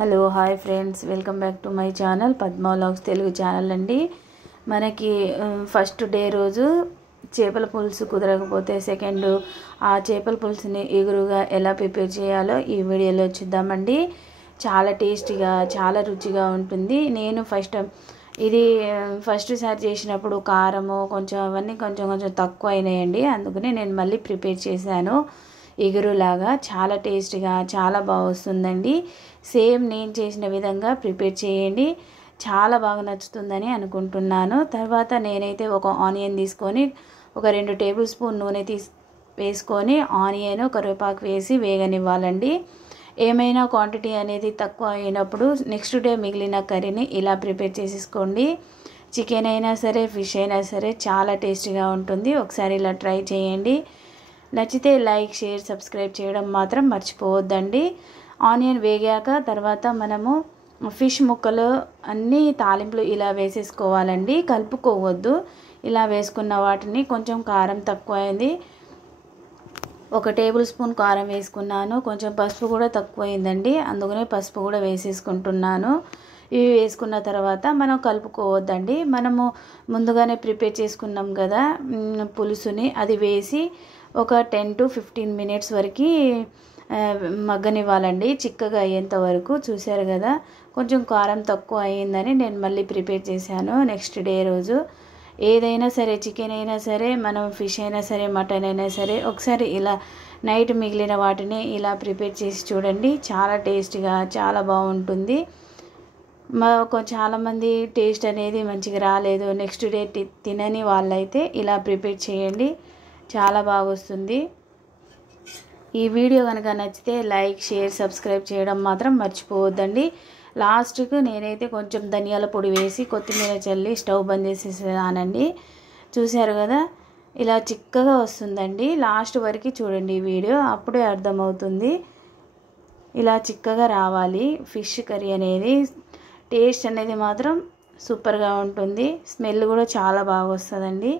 Hello hi friends, welcome back to my channel Padma vlogs Telugu channel అండి. మనకి first day రోజు చేపల పులుసు కుదరకపోతే సెకండ్ ఆ చేపల పులుసుని ఎగురుగా ఎలా ప్రిపేర్ చేయాలో ఈ వీడియోలో చూద్దామండి. చాలా టేస్టీగా చాలా రుచిగా ఉంటుంది. నేను ఇది ఫస్ట్ సారి చేసినప్పుడు కారము కొంచెం అవన్నీ కొంచెం తక్కువ అయినాయండి. అందుకని నేను మళ్ళీ ప్రిపేర్ చేశాను. ఎగురులాగా చాలా టేస్టీగా చాలా బాగా వస్తుందండి. సేమ్ నేను చేసిన విధంగా ప్రిపేర్ చేయండి, చాలా బాగా నచ్చుతుందని అనుకుంటున్నాను. తర్వాత నేనైతే ఒక ఆనియన్ తీసుకొని ఒక 2 టేబుల్ స్పూన్ నూనె వేసుకొని ఆనియన్ కరివేపాకు వేసి వేగనివ్వాలండి. ఏమైనా క్వాంటిటీ అనేది తక్కువ అయినప్పుడు నెక్స్ట్ డే మిగిలిన కర్రీని ఇలా ప్రిపేర్ చేసేసుకోండి. చికెన్ అయినా సరే ఫిష్ అయినా సరే చాలా టేస్టీగా ఉంటుంది. ఒకసారి ఇలా ట్రై చేయండి. నచ్చితే లైక్ షేర్ సబ్స్క్రైబ్ చేయడం మాత్రం మర్చిపోవద్దండి. ఆనియన్ వేగాక తర్వాత మనము ఫిష్ ముక్కలు అన్నీ తాలింపులు ఇలా వేసేసుకోవాలండి, కలుపుకోవద్దు. ఇలా వేసుకున్న వాటిని కొంచెం కారం తక్కువ అయింది, 1 టేబుల్ స్పూన్ కారం వేసుకున్నాను. కొంచెం పసుపు కూడా తక్కువ అయిందండి, అందుకనే పసుపు కూడా వేసేసుకుంటున్నాను. ఇవి వేసుకున్న తర్వాత మనం కలుపుకోవద్దండి. మనము ముందుగానే ప్రిపేర్ చేసుకున్నాం కదా పులుసుని, అది వేసి ఒక 10 to 15 మినిట్స్ వరకు మగ్గనివ్వాలండి, చిక్కగా అయ్యేంత వరకు. చూశారు కదా, కొంచెం కారం తక్కువ అయ్యిందని నేను మళ్ళీ ప్రిపేర్ చేశాను. నెక్స్ట్ డే రోజు ఏదైనా సరే, చికెన్ అయినా సరే, మనం ఫిష్ అయినా సరే, మటన్ అయినా సరే, ఒకసారి ఇలా నైట్ మిగిలిన వాటిని ఇలా ప్రిపేర్ చేసి చూడండి. చాలా టేస్టీగా చాలా బాగుంటుంది. చాలామంది టేస్ట్ అనేది మంచిగా రాలేదు, నెక్స్ట్ డే తినని వాళ్ళైతే ఇలా ప్రిపేర్ చేయండి, చాలా బాగా వస్తుంది. ఈ వీడియో కనుక నచ్చితే లైక్ షేర్ సబ్స్క్రైబ్ చేయడం మాత్రం మర్చిపోవద్దండి. లాస్ట్కు నేనైతే కొంచెం ధనియాల పొడి వేసి కొత్తిమీర చల్లి స్టవ్ బంద్ చేసేసానండి. చూశారు కదా, ఇలా చిక్కగా వస్తుందండి. లాస్ట్ వరకు చూడండి ఈ వీడియో, అప్పుడే అర్థమవుతుంది. ఇలా చిక్కగా రావాలి ఫిష్ కర్రీ అనేది. టేస్ట్ అనేది మాత్రం సూపర్గా ఉంటుంది, స్మెల్ కూడా చాలా బాగా వస్తుందండి.